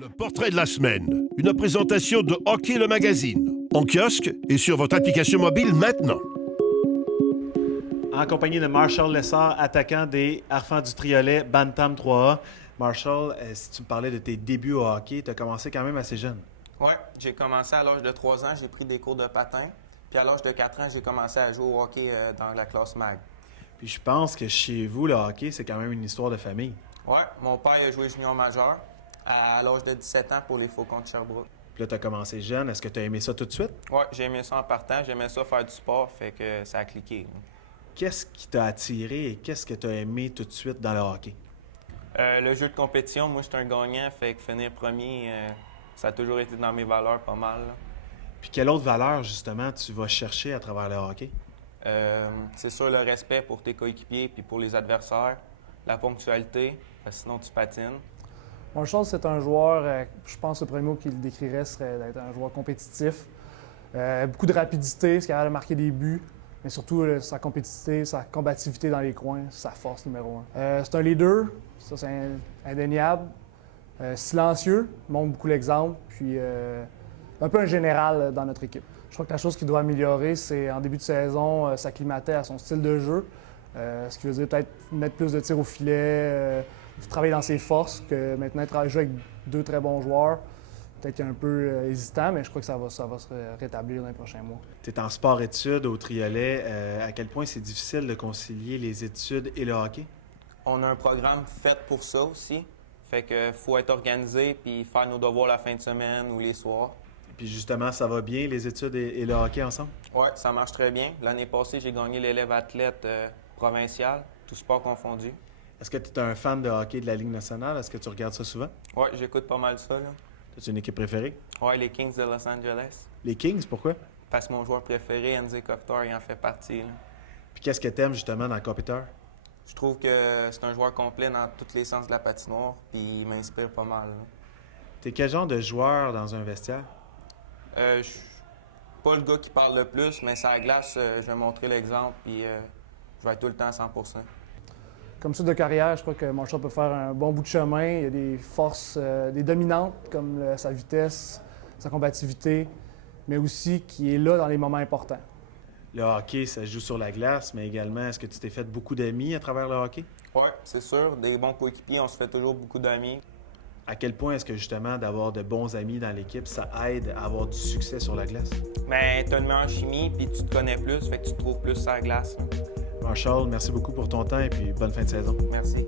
Le portrait de la semaine, une présentation de Hockey le magazine, en kiosque et sur votre application mobile maintenant. En compagnie de Marshall Lessard, attaquant des Harfans du Triolet, Bantam 3A. Marshall, si tu me parlais de tes débuts au hockey, tu as commencé quand même assez jeune. Oui, j'ai commencé à l'âge de 3 ans, j'ai pris des cours de patin. Puis à l'âge de 4 ans, j'ai commencé à jouer au hockey dans la classe mag. Puis je pense que chez vous, le hockey, c'est quand même une histoire de famille. Oui, mon père a joué junior majeur à l'âge de 17 ans pour les Faucons de Sherbrooke. Puis là, tu as commencé jeune. Est-ce que tu as aimé ça tout de suite? Oui, j'ai aimé ça en partant, j'aimais ça faire du sport, fait que ça a cliqué. Qu'est-ce qui t'a attiré et qu'est-ce que tu as aimé tout de suite dans le hockey? Le jeu de compétition, moi, je suis un gagnant, fait que finir premier, ça a toujours été dans mes valeurs pas mal. Là. Puis quelle autre valeur, justement, tu vas chercher à travers le hockey? C'est sûr le respect pour tes coéquipiers puis pour les adversaires, la ponctualité, parce que sinon tu patines. Marshall, c'est un joueur, je pense que le premier mot qu'il décrirait serait d'être un joueur compétitif. Beaucoup de rapidité, ce qui a marqué des buts, mais surtout sa compétitivité, sa combativité dans les coins, sa force numéro un. C'est un leader, ça c'est indéniable. Silencieux, montre beaucoup l'exemple, puis un peu un général dans notre équipe. Je crois que la chose qu'il doit améliorer, c'est en début de saison, s'acclimater à son style de jeu. Ce qui veut dire peut-être mettre plus de tirs au filet, travailler dans ses forces, que maintenant jouer avec deux très bons joueurs. Peut-être qu'il est un peu hésitant, mais je crois que ça va se rétablir dans les prochains mois. Tu es en sport-études au Triolet. À quel point c'est difficile de concilier les études et le hockey? On a un programme fait pour ça aussi. Fait que faut être organisé puis faire nos devoirs la fin de semaine ou les soirs. Puis justement, ça va bien, les études et le hockey ensemble? Oui, ça marche très bien. L'année passée, j'ai gagné l'élève athlète provincial, tout sport confondu. Est-ce que tu es un fan de hockey de la Ligue nationale? Est-ce que tu regardes ça souvent? Oui, j'écoute pas mal ça. As-tu une équipe préférée? Oui, les Kings de Los Angeles. Les Kings, pourquoi? Parce que mon joueur préféré, Anze Kopitar, il en fait partie. Là. Puis qu'est-ce que tu aimes justement dans Kopitar? Je trouve que c'est un joueur complet dans tous les sens de la patinoire, puis il m'inspire pas mal. T'es quel genre de joueur dans un vestiaire? Je suis pas le gars qui parle le plus, mais sur la glace, je vais montrer l'exemple, puis je vais être tout le temps à 100 %. Comme suite de carrière, je crois que Marshall peut faire un bon bout de chemin. Il y a des forces, des dominantes comme sa vitesse, sa combativité, mais aussi qui est là dans les moments importants. Le hockey, ça se joue sur la glace, mais également, est-ce que tu t'es fait beaucoup d'amis à travers le hockey? Oui, c'est sûr. Des bons coéquipiers, on se fait toujours beaucoup d'amis. À quel point est-ce que justement d'avoir de bons amis dans l'équipe, ça aide à avoir du succès sur la glace? Mais tu as une meilleure chimie, puis tu te connais plus, fait que tu te trouves plus sur la glace. Là. Marshall, merci beaucoup pour ton temps et puis bonne fin de saison. Merci.